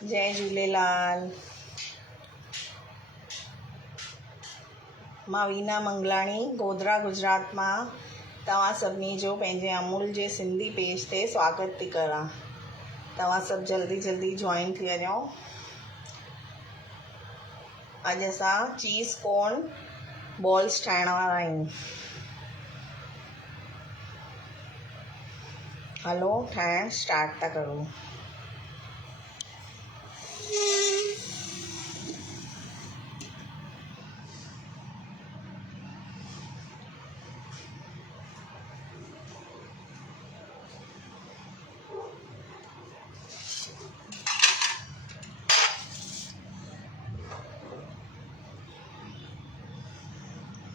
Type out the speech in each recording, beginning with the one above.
जय झूलेलाल। मां वीना मंगलाणी गोधरा गुजरात मां तव्हां सभिनी जो पंहिंजे अमूल जे सिंधी पेज ते स्वागत थी करां। तव्हां सभु जल्दी जल्दी जॉइन थी वञो। अॼु असां चीज़ कोर्न बॉल्स ठाहिण वारा आहियूं। हलो ठाहिण स्टार्ट था करूं।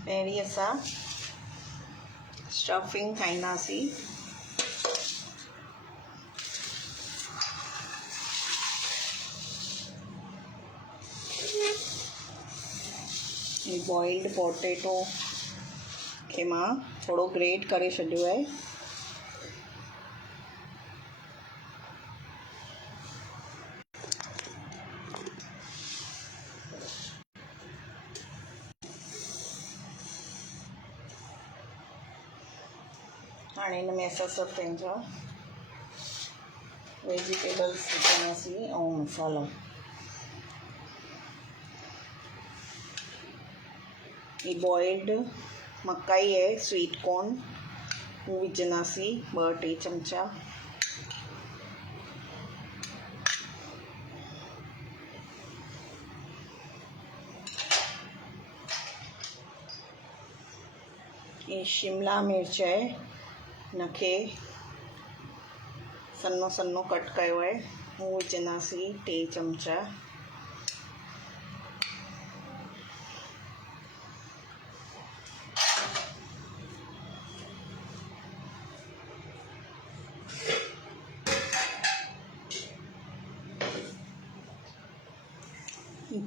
पहिरीं असां स्टफिंग ठाहींदासीं। बॉइल्ड पोटैटो खे मां थोड़ो ग्रेट करे छॾियो आहे। हाणे हिन में असां सभु पंहिंजा वेजिटेबल्स विझंदासीं ऐं मसालो। ये बॉइल्ड मकाई है स्वीट कॉर्न वो विझंदासीं 2-3 चमचा। ये शिमला मिर्च है, हिनखे सन्नो सन्नो कट कयो है वो विझंदासीं 3 चमचा।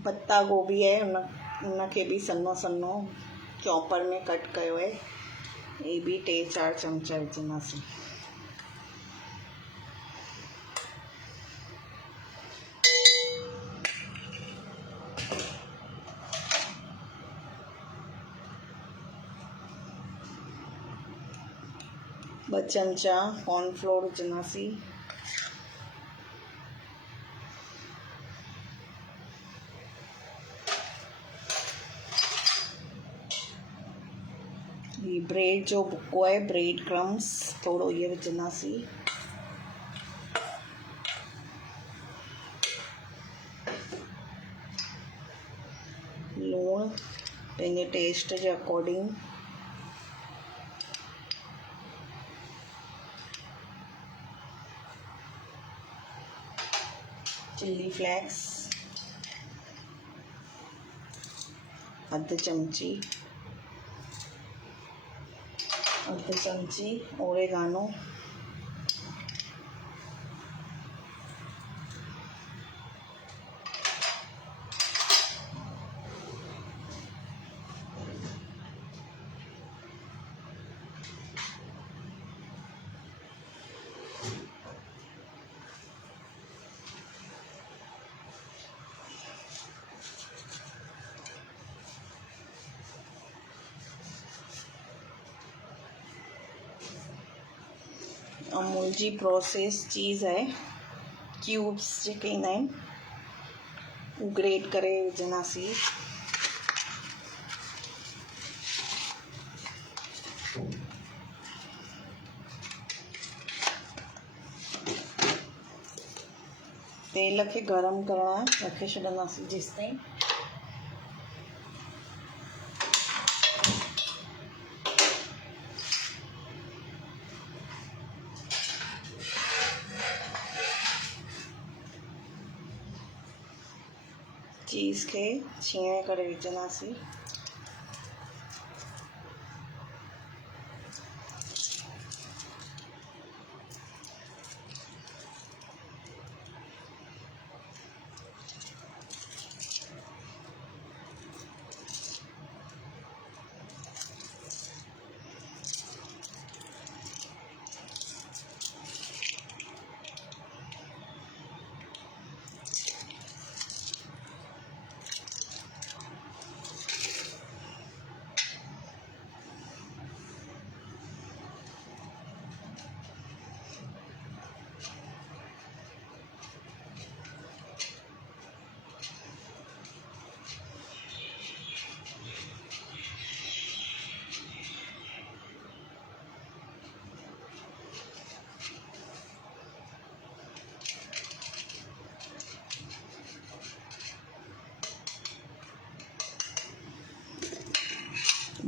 पत्ता गोभी है उनखे भी सन्नो सन्नो चॉपर में कट कयो है, ये भी 3-4 चमचा विझंदासीं। ॿ चमचा कॉर्नफ्लोर विझंदासीं। ये ब्रेड जो बुको है, ब्रेड क्रम्स थोड़ो ये विझंदासीं। लूण पंहिंजे टेस्ट जे अकॉर्डिंग। चिली फ्लेक्स अधु चमची ओरेगानो। अमूल जी प्रोसेस चीज़ है, क्यूब्स जेके ईंदा आहिनि उहे ग्रेट करे विझंदासीं। तेल खे गरम करणु रखे छॾंदासीं जेसिताईं चीज़ खे छीणे करे विझंदासीं।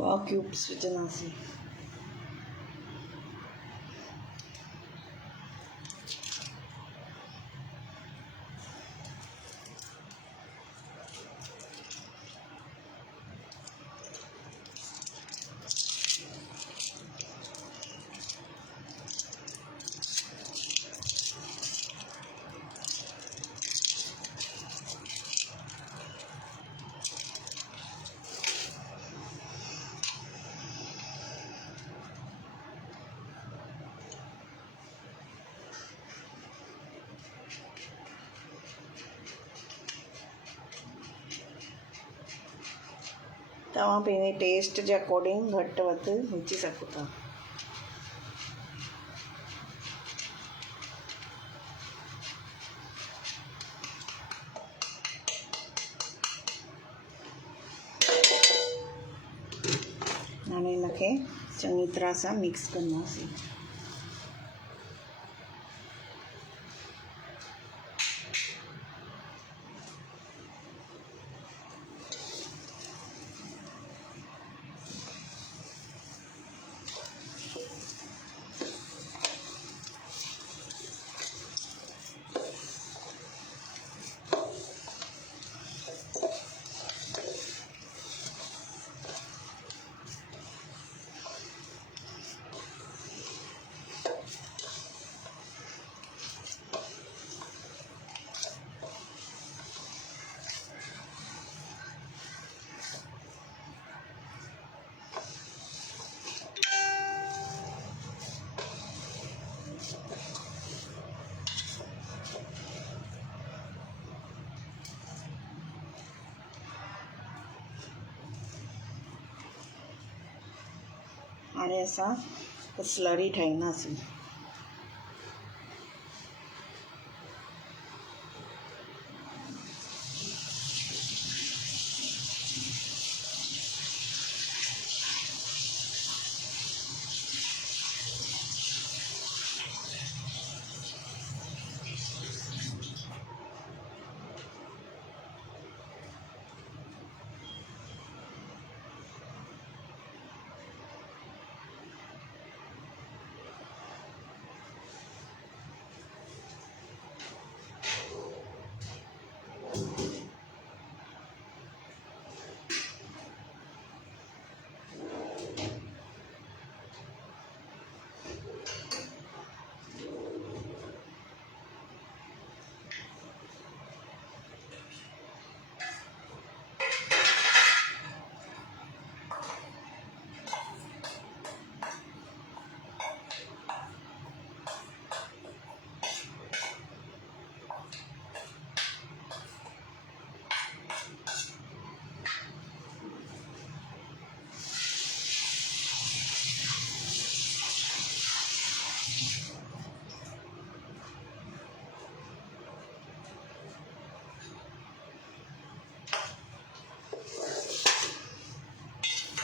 ॿ क्यूब्स विझंदासीं। तव्हां पंहिंजे टेस्ट जे अकॉर्डिंग घटि वधि विझी सघो था। हाणे हिनखे चङी तरह सां मिक्स कंदासीं। हाणे असां स्लरी ठाहींदासीं।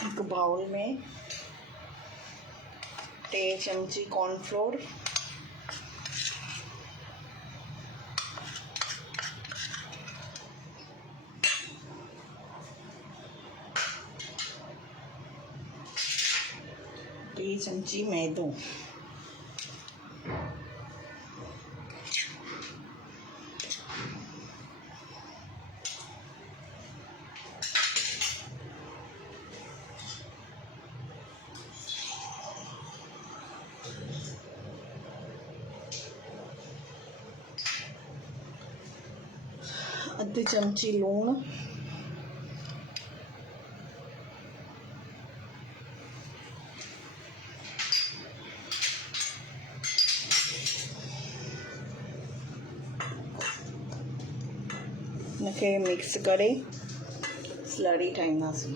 एक बाउल में 3 चमची कॉर्नफ्लोर, 3 चमची मैदो, अध चमची लूण, इनखे मिक्स करे स्लरी ठाहींदासीं।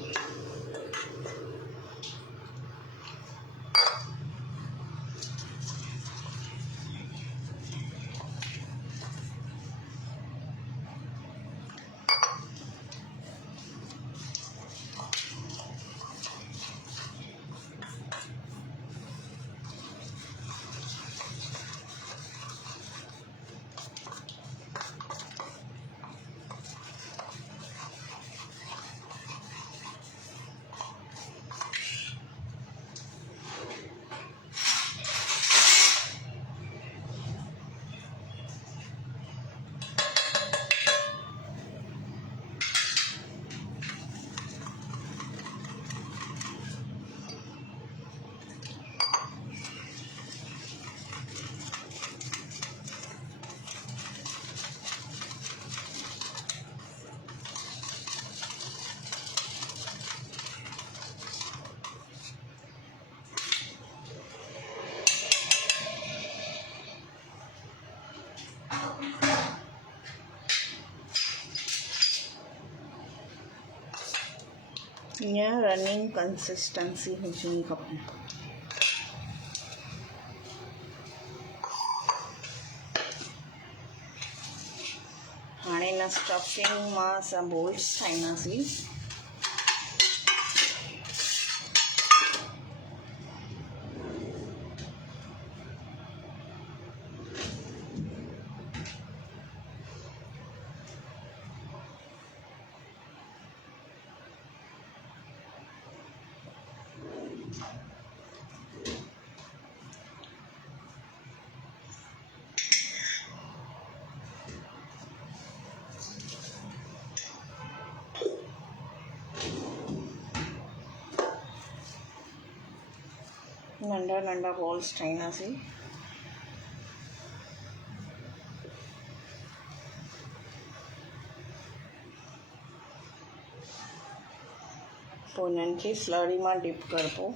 हीअं रनिंग कंसिस्टेंसी हुजणी खपे। हाणे हिन स्टफिंग मां असां बोल्स ठाहींदासीं। नंढा नंढा बॉल्स ठाहींदासीं। पोइ हिननि खे स्लरी मां डिप करबो।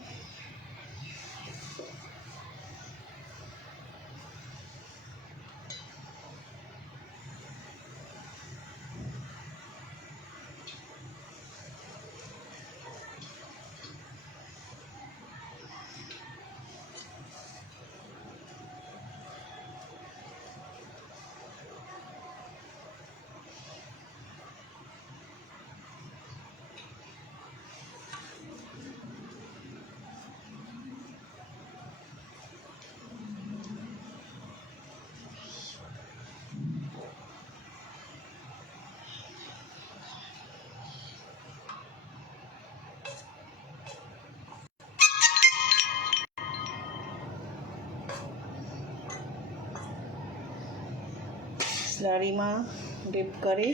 स्लरी में डिप करे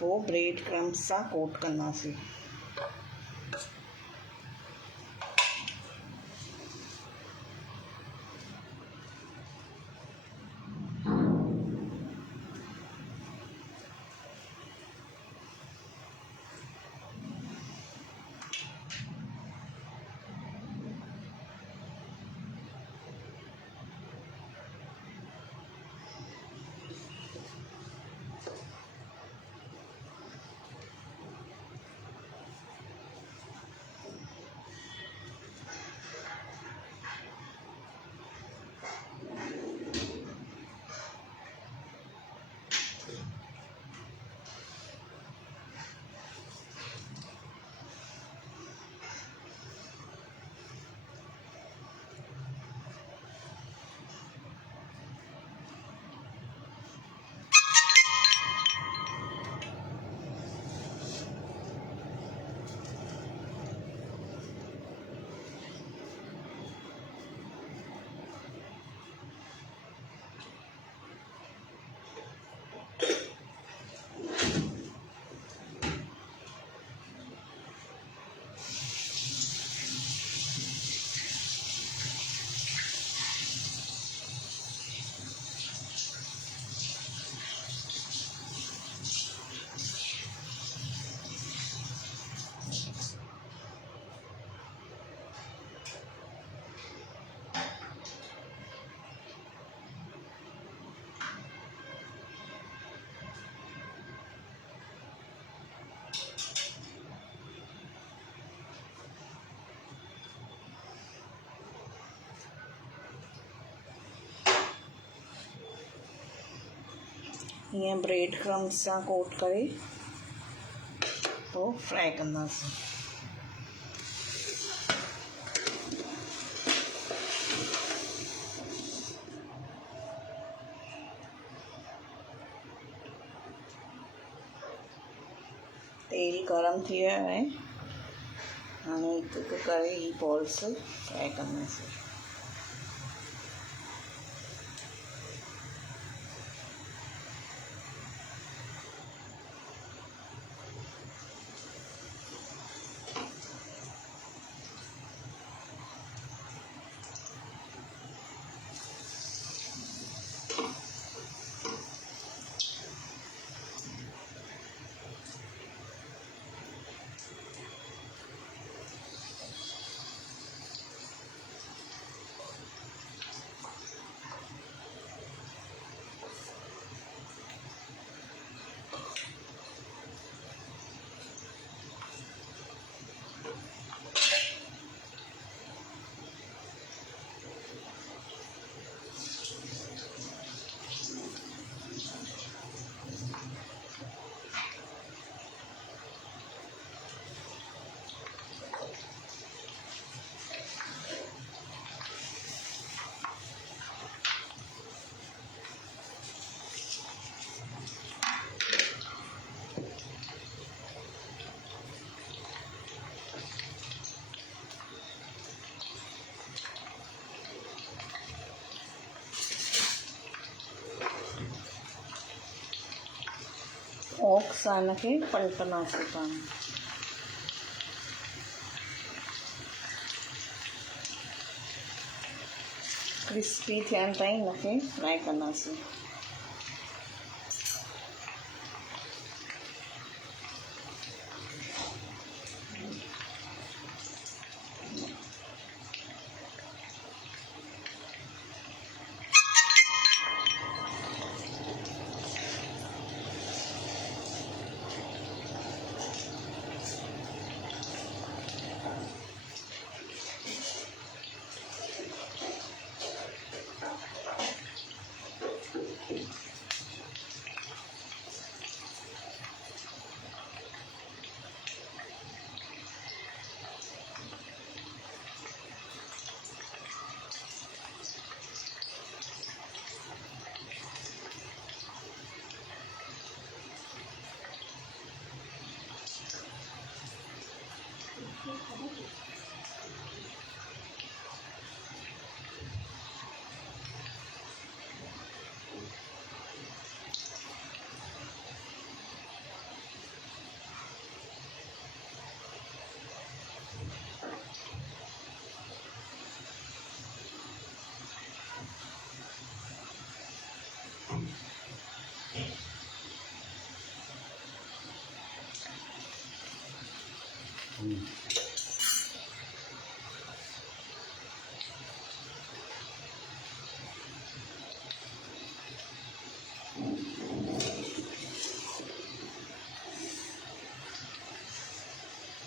पोइ ब्रेड क्रम्स सां कोट कंदासीं। हीअं ब्रेड क्रम्स सां कोट करे पोइ फ्राई कंदासीं। तेल गरम थी वियो आहे। हाणे हिकु हिकु करे ही बॉल्स फ्राई कंदासीं। ओक्स हिनखे पलटंदासीं पाण। क्रिस्पी थियण ताईं हिनखे फ्राई कंदासीं।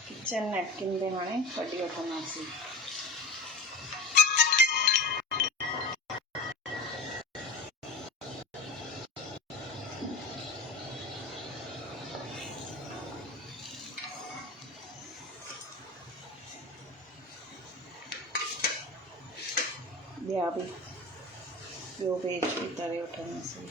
किचन नैपकिन ते हाणे कढी वठंदासीं। ॿियो पेज बि तरे वठंदासीं।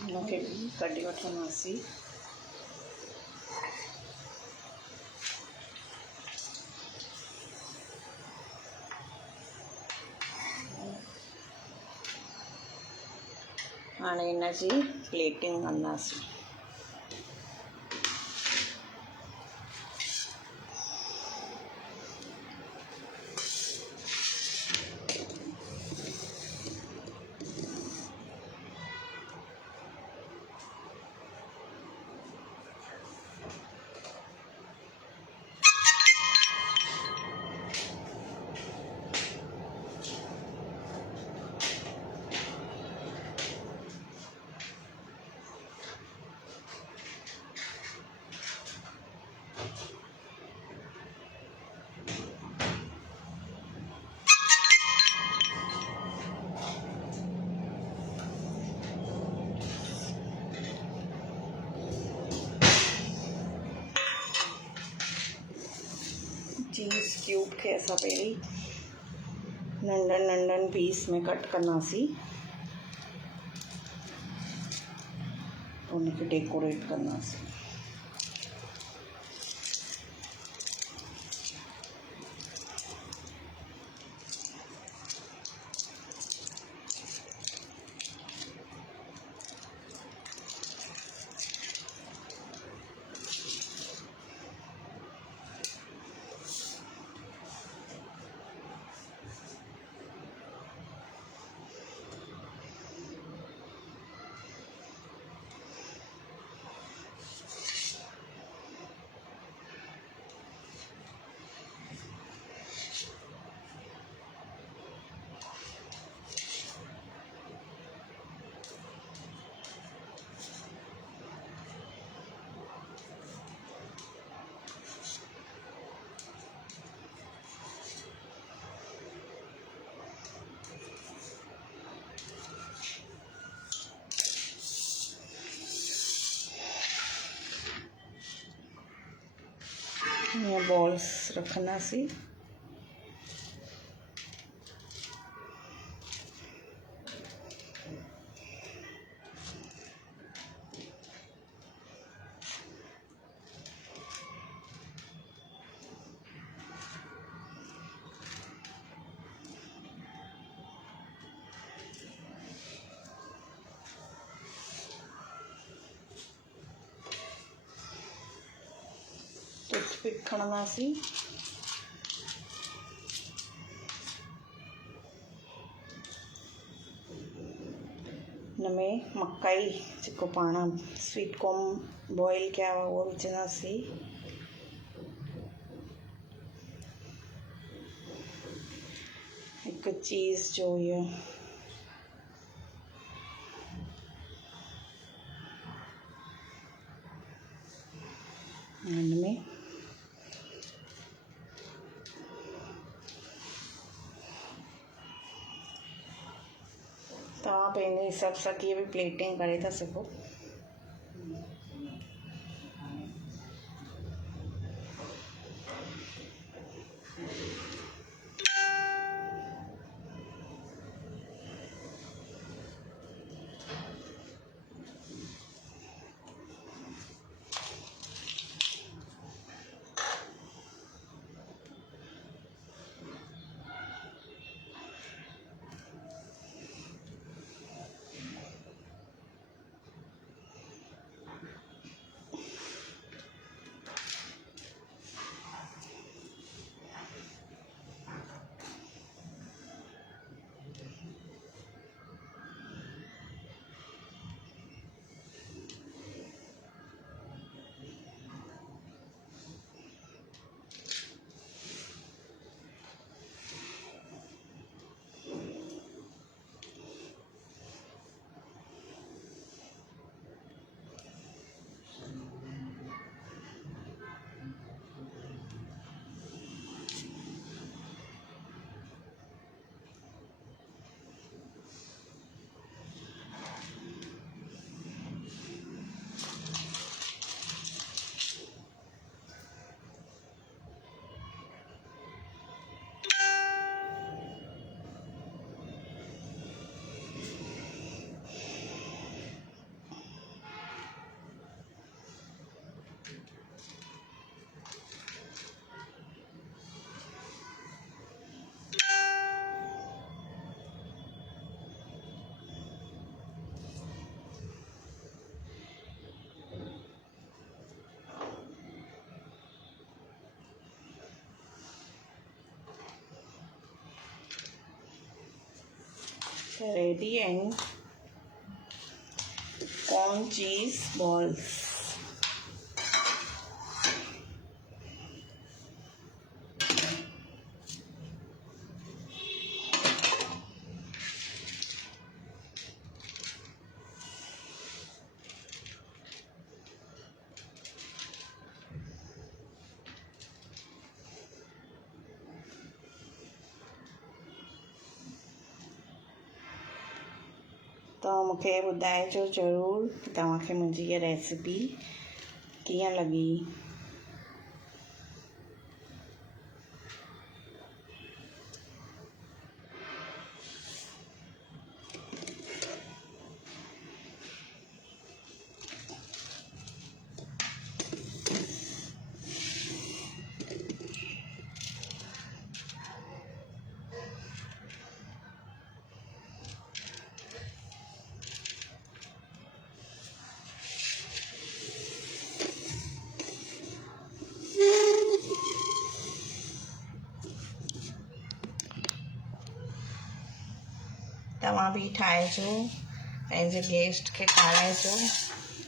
हिनखे कढी वठंदासीं। हाणे हिनजी प्लेटिंग कंदासीं। क्यूब खे असां पहिरीं नंढनि नंढनि पीस में कट कंदासीं, उनखे डेकोरेट कंदासीं। हीअं बॉल्स रखंदासीं। टूथपिक खणंदासीं। हिन में मकाई जेको पाण स्वीट कॉर्न बॉइल कया हुआ उहो विझंदासीं। हिकु चीज़ जो इहो हिन में तव्हां पंहिंजे हिसाब सां कीअं बि प्लेटिंग करे था सघो। Ready and corn cheese balls. तव्हां मूंखे ॿुधाइजो ज़रूरु कि तव्हांखे मुंहिंजी इहा रेसिपी कीअं लॻी। तव्हां बि ठाहिजो, पंहिंजे गेस्ट खे खाराइजो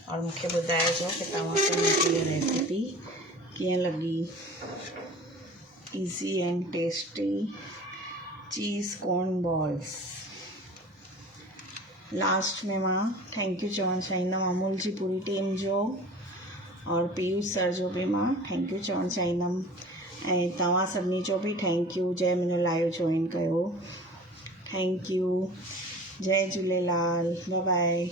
और मूंखे ॿुधाइजो कि तव्हांखे मुंहिंजी इहा रेसिपी कीअं लॻी। Easy and tasty cheese corn balls. Last में मां थैंक यू चवणु चाहींदमि अमूल जी पूरी टीम जो और पीयूष सर जो बि मां थैंक यू चवणु चाहींदमि ऐं तव्हां सभिनी जो बि थैंक यू जंहिं मुंहिंजो लाइव जॉइन कयो। Thank you. जय झूलेलाल। Bye bye.